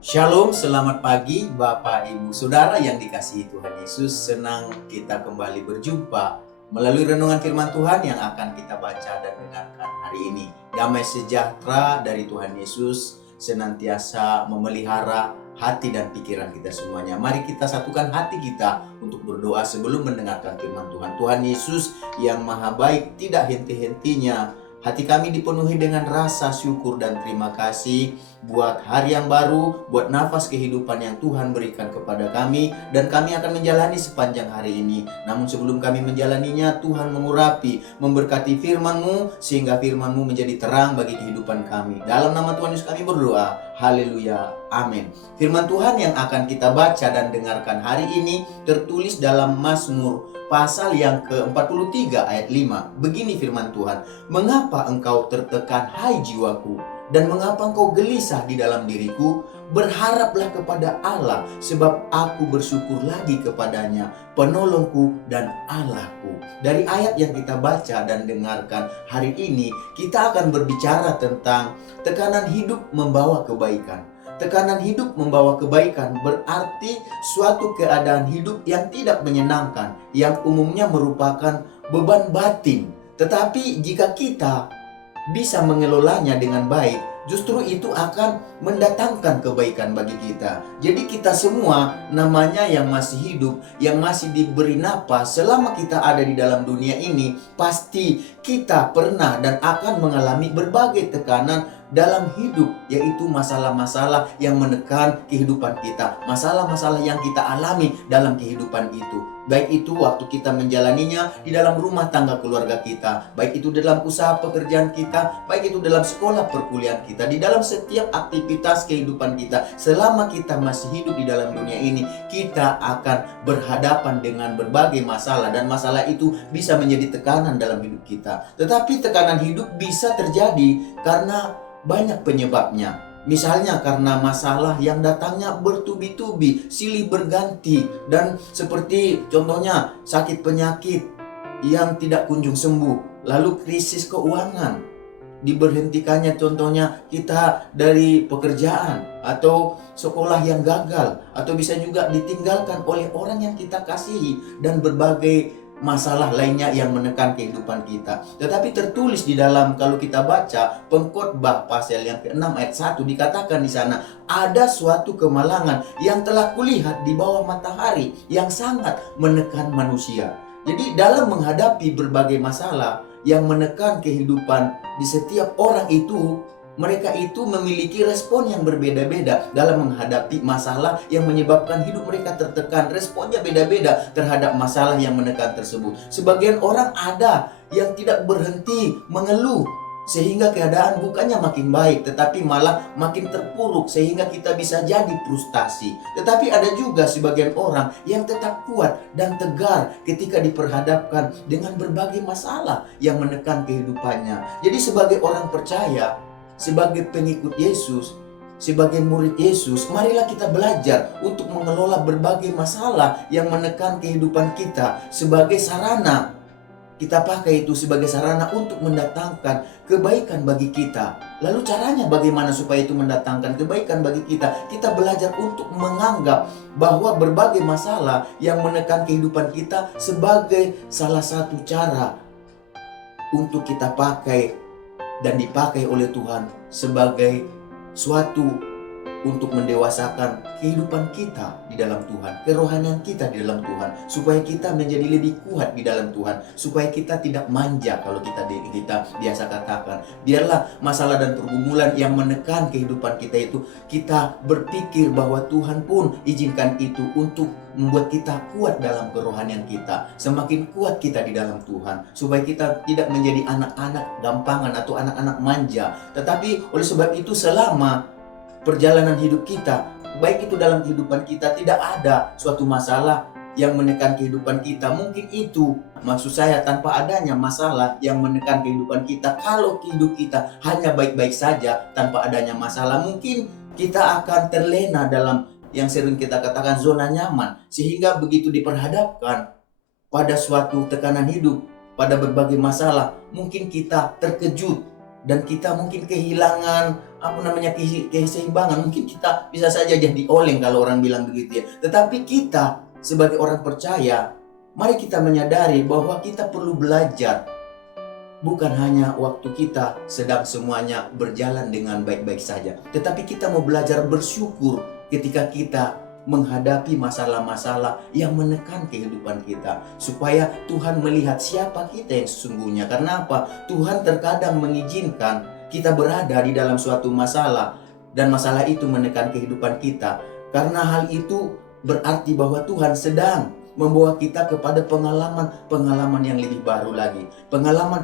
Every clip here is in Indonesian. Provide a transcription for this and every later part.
Shalom, selamat pagi Bapak Ibu Saudara yang dikasihi Tuhan Yesus. Senang kita kembali berjumpa melalui renungan firman Tuhan yang akan kita baca dan dengarkan hari ini. Damai sejahtera dari Tuhan Yesus senantiasa memelihara hati dan pikiran kita semuanya. Mari kita satukan hati kita untuk berdoa sebelum mendengarkan firman Tuhan. Tuhan Yesus yang maha baik, tidak henti-hentinya hati kami dipenuhi dengan rasa syukur dan terima kasih buat hari yang baru, buat nafas kehidupan yang Tuhan berikan kepada kami, dan kami akan menjalani sepanjang hari ini. Namun sebelum kami menjalaninya, Tuhan mengurapi, memberkati firman-Mu, sehingga firman-Mu menjadi terang bagi kehidupan kami. Dalam nama Tuhan Yesus kami berdoa, haleluya, amin. Firman Tuhan yang akan kita baca dan dengarkan hari ini tertulis dalam Mazmur pasal yang ke-43 ayat 5. Begini firman Tuhan, "Mengapa engkau tertekan, hai jiwaku? Dan mengapa engkau gelisah di dalam diriku? Berharaplah kepada Allah, sebab aku bersyukur lagi kepadanya, penolongku dan Allahku." Dari ayat yang kita baca dan dengarkan hari ini, kita akan berbicara tentang tekanan hidup membawa kebaikan. Tekanan hidup membawa kebaikan berarti suatu keadaan hidup yang tidak menyenangkan, yang umumnya merupakan beban batin. Tetapi jika kita bisa mengelolanya dengan baik, justru itu akan mendatangkan kebaikan bagi kita. Jadi kita semua namanya yang masih hidup, yang masih diberi napas, selama kita ada di dalam dunia ini, pasti kita pernah dan akan mengalami berbagai tekanan dalam hidup, yaitu masalah-masalah yang menekan kehidupan kita, masalah-masalah yang kita alami dalam kehidupan itu. Baik itu waktu kita menjalaninya di dalam rumah tangga keluarga kita, baik itu dalam usaha pekerjaan kita, baik itu dalam sekolah perkuliahan kita, di dalam setiap aktivitas kehidupan kita. Selama kita masih hidup di dalam dunia ini, kita akan berhadapan dengan berbagai masalah, dan masalah itu bisa menjadi tekanan dalam hidup kita. Tetapi tekanan hidup bisa terjadi karena banyak penyebabnya. Misalnya karena masalah yang datangnya bertubi-tubi, silih berganti, dan seperti contohnya sakit penyakit yang tidak kunjung sembuh, lalu krisis keuangan, diberhentikannya contohnya kita dari pekerjaan, atau sekolah yang gagal, atau bisa juga ditinggalkan oleh orang yang kita kasihi, dan berbagai masalah lainnya yang menekan kehidupan kita. Tetapi tertulis di dalam, kalau kita baca Pengkhotbah pasal yang ke-6 ayat 1, dikatakan di sana, ada suatu kemalangan yang telah kulihat di bawah matahari yang sangat menekan manusia. Jadi dalam menghadapi berbagai masalah yang menekan kehidupan di setiap orang itu, mereka itu memiliki respon yang berbeda-beda dalam menghadapi masalah yang menyebabkan hidup mereka tertekan. Responnya beda-beda terhadap masalah yang menekan tersebut. Sebagian orang ada yang tidak berhenti mengeluh, sehingga keadaan bukannya makin baik, tetapi malah makin terpuruk, sehingga kita bisa jadi frustasi. Tetapi ada juga sebagian orang yang tetap kuat dan tegar ketika diperhadapkan dengan berbagai masalah yang menekan kehidupannya. Jadi sebagai orang percaya, sebagai pengikut Yesus, sebagai murid Yesus, marilah kita belajar untuk mengelola berbagai masalah yang menekan kehidupan kita sebagai sarana. Kita pakai itu sebagai sarana untuk mendatangkan kebaikan bagi kita. Lalu caranya bagaimana supaya itu mendatangkan kebaikan bagi kita? Kita belajar untuk menganggap bahwa berbagai masalah yang menekan kehidupan kita sebagai salah satu cara untuk kita pakai dan dipakai oleh Tuhan sebagai suatu untuk mendewasakan kehidupan kita di dalam Tuhan, kerohanian kita di dalam Tuhan, supaya kita menjadi lebih kuat di dalam Tuhan, supaya kita tidak manja. Kalau kita biasa katakan, biarlah masalah dan pergumulan yang menekan kehidupan kita itu, kita berpikir bahwa Tuhan pun izinkan itu untuk membuat kita kuat dalam kerohanian kita, semakin kuat kita di dalam Tuhan, supaya kita tidak menjadi anak-anak gampangan atau anak-anak manja. Tetapi oleh sebab itu, selama perjalanan hidup kita, baik itu dalam kehidupan kita, tidak ada suatu masalah yang menekan kehidupan kita. Mungkin itu maksud saya, tanpa adanya masalah yang menekan kehidupan kita, kalau hidup kita hanya baik-baik saja tanpa adanya masalah, mungkin kita akan terlena dalam yang sering kita katakan zona nyaman, sehingga begitu diperhadapkan pada suatu tekanan hidup, pada berbagai masalah, mungkin kita terkejut dan kita mungkin kehilangan keseimbangan. Mungkin kita bisa saja jadi oleng kalau orang bilang begitu ya. Tetapi kita sebagai orang percaya, mari kita menyadari bahwa kita perlu belajar. Bukan hanya waktu kita sedang semuanya berjalan dengan baik-baik saja, tetapi kita mau belajar bersyukur ketika kita menghadapi masalah-masalah yang menekan kehidupan kita, supaya Tuhan melihat siapa kita yang sesungguhnya. Karena apa? Tuhan terkadang mengizinkan kita berada di dalam suatu masalah, dan masalah itu menekan kehidupan kita, karena hal itu berarti bahwa Tuhan sedang membawa kita kepada pengalaman yang lebih baru lagi, pengalaman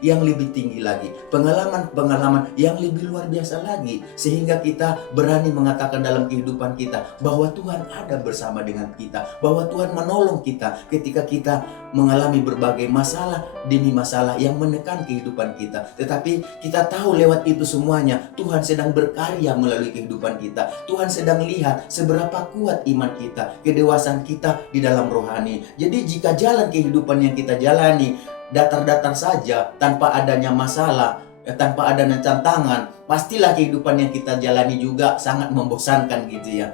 yang lebih tinggi lagi, pengalaman yang lebih luar biasa lagi, sehingga kita berani mengatakan dalam kehidupan kita bahwa Tuhan ada bersama dengan kita, bahwa Tuhan menolong kita ketika kita mengalami berbagai masalah demi masalah yang menekan kehidupan kita. Tetapi kita tahu lewat itu semuanya Tuhan sedang berkarya melalui kehidupan kita. Tuhan sedang lihat seberapa kuat iman kita, kedewasaan kita di dalam rohani. Jadi jika jalan kehidupan yang kita jalani datar-datar saja, tanpa adanya masalah, tanpa adanya tantangan, pastilah kehidupan yang kita jalani juga sangat membosankan gitu ya.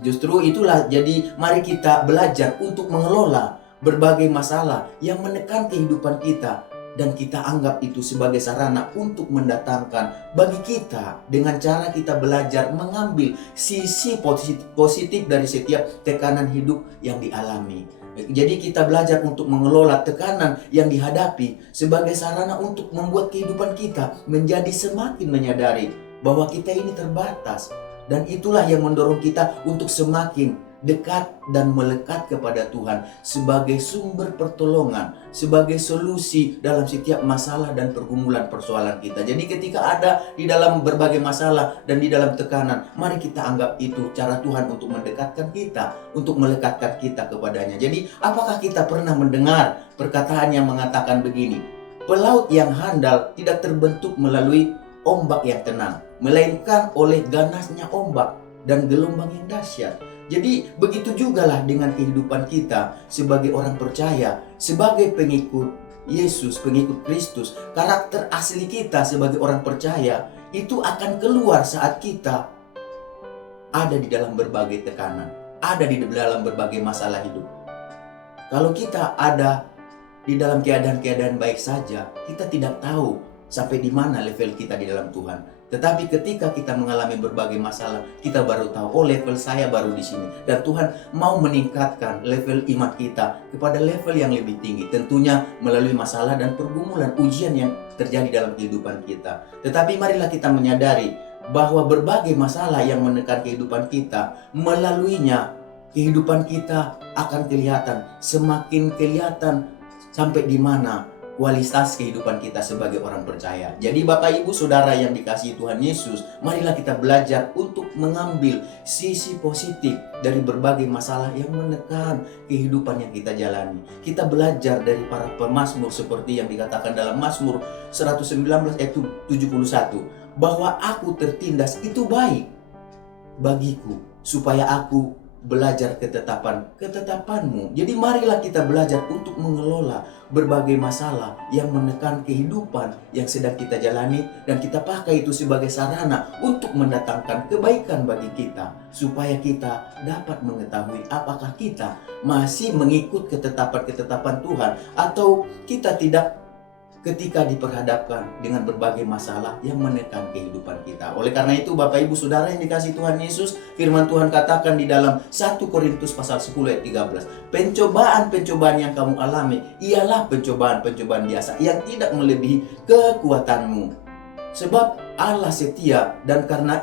Justru itulah, jadi mari kita belajar untuk mengelola berbagai masalah yang menekan kehidupan kita, dan kita anggap itu sebagai sarana untuk mendatangkan bagi kita, dengan cara kita belajar mengambil sisi positif dari setiap tekanan hidup yang dialami. Jadi kita belajar untuk mengelola tekanan yang dihadapi sebagai sarana untuk membuat kehidupan kita menjadi semakin menyadari bahwa kita ini terbatas, dan itulah yang mendorong kita untuk semakin dekat dan melekat kepada Tuhan sebagai sumber pertolongan, sebagai solusi dalam setiap masalah dan pergumulan persoalan kita. Jadi ketika ada di dalam berbagai masalah dan di dalam tekanan, mari kita anggap itu cara Tuhan untuk mendekatkan kita, untuk melekatkan kita kepadanya. Jadi apakah kita pernah mendengar perkataan yang mengatakan begini, pelaut yang handal tidak terbentuk melalui ombak yang tenang, melainkan oleh ganasnya ombak dan gelombang yang dahsyat. Jadi begitu jugalah dengan kehidupan kita sebagai orang percaya, sebagai pengikut Yesus, pengikut Kristus. Karakter asli kita sebagai orang percaya itu akan keluar saat kita ada di dalam berbagai tekanan, ada di dalam berbagai masalah hidup. Kalau kita ada di dalam keadaan-keadaan baik saja, kita tidak tahu sampai di mana level kita di dalam Tuhan. Tetapi ketika kita mengalami berbagai masalah, kita baru tahu, oh level saya baru di sini. Dan Tuhan mau meningkatkan level iman kita kepada level yang lebih tinggi. Tentunya melalui masalah dan pergumulan, ujian yang terjadi dalam kehidupan kita. Tetapi marilah kita menyadari bahwa berbagai masalah yang menekan kehidupan kita, melaluinya kehidupan kita akan kelihatan, semakin kelihatan sampai di mana kualitas kehidupan kita sebagai orang percaya. Jadi Bapak Ibu Saudara yang dikasihi Tuhan Yesus, marilah kita belajar untuk mengambil sisi positif dari berbagai masalah yang menekan kehidupan yang kita jalani. Kita belajar dari para pemazmur seperti yang dikatakan dalam Mazmur 119 ayat 71, bahwa aku tertindas itu baik bagiku, supaya aku belajar ketetapanmu. Jadi marilah kita belajar untuk mengelola berbagai masalah yang menekan kehidupan yang sedang kita jalani, dan kita pakai itu sebagai sarana untuk mendatangkan kebaikan bagi kita, supaya kita dapat mengetahui apakah kita masih mengikut ketetapan Tuhan atau kita tidak ketika diperhadapkan dengan berbagai masalah yang menekan kehidupan kita. Oleh karena itu Bapak Ibu Saudara yang dikasihi Tuhan Yesus, firman Tuhan katakan di dalam 1 Korintus pasal 10 ayat 13, pencobaan-pencobaan yang kamu alami ialah pencobaan-pencobaan biasa yang tidak melebihi kekuatanmu. Sebab Allah setia, dan karena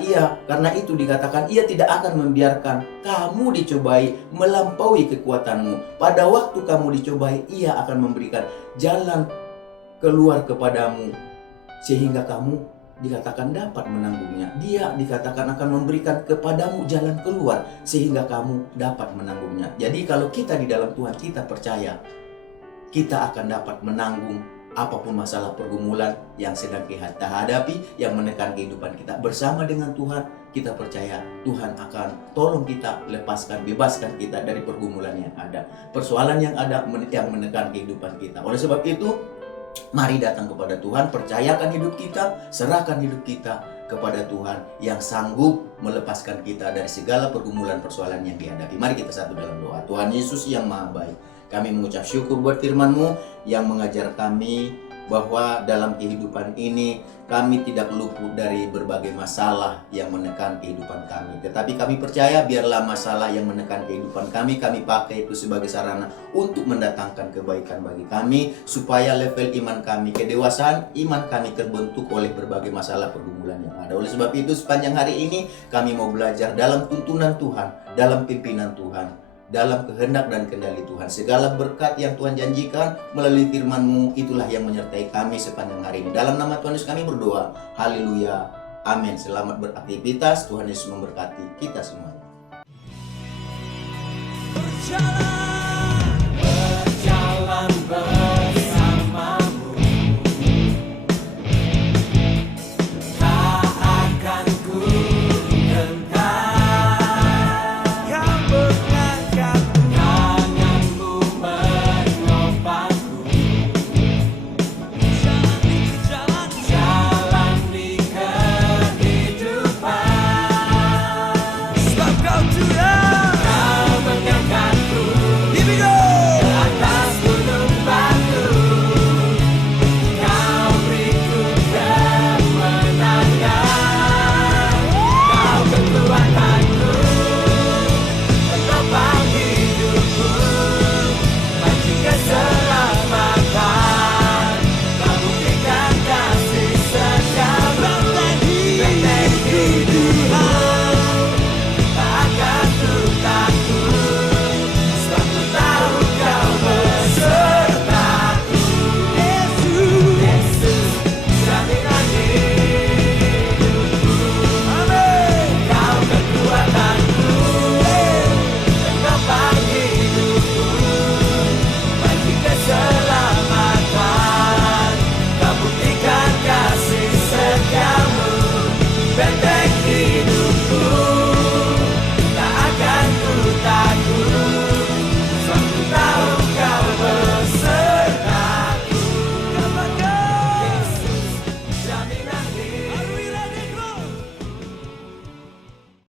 itu dikatakan ia tidak akan membiarkan kamu dicobai melampaui kekuatanmu. Pada waktu kamu dicobai, ia akan memberikan jalan keluar kepadamu sehingga kamu dikatakan dapat menanggungnya. Dia dikatakan akan memberikan kepadamu jalan keluar sehingga kamu dapat menanggungnya. Jadi kalau kita di dalam Tuhan, kita percaya kita akan dapat menanggung apapun masalah pergumulan yang sedang kita hadapi, yang menekan kehidupan kita. Bersama dengan Tuhan, kita percaya Tuhan akan tolong kita, lepaskan, bebaskan kita dari pergumulan yang ada, persoalan yang ada yang menekan kehidupan kita. Oleh sebab itu, mari datang kepada Tuhan, percayakan hidup kita, serahkan hidup kita kepada Tuhan yang sanggup melepaskan kita dari segala pergumulan persoalan yang dihadapi. Mari kita satu dalam doa. Tuhan Yesus yang Maha Baik, kami mengucap syukur buat firman-Mu yang mengajar kami bahwa dalam kehidupan ini kami tidak luput dari berbagai masalah yang menekan kehidupan kami. Tetapi kami percaya biarlah masalah yang menekan kehidupan kami pakai itu sebagai sarana untuk mendatangkan kebaikan bagi kami, supaya level iman kami, kedewasaan iman kami terbentuk oleh berbagai masalah pergumulan yang ada. Oleh sebab itu sepanjang hari ini kami mau belajar dalam tuntunan Tuhan, dalam pimpinan Tuhan, dalam kehendak dan kendali Tuhan. Segala berkat yang Tuhan janjikan melalui firman-Mu, itulah yang menyertai kami sepanjang hari ini. Dalam nama Tuhan Yesus kami berdoa. Haleluya. Amin. Selamat beraktivitas. Tuhan Yesus memberkati kita semuanya.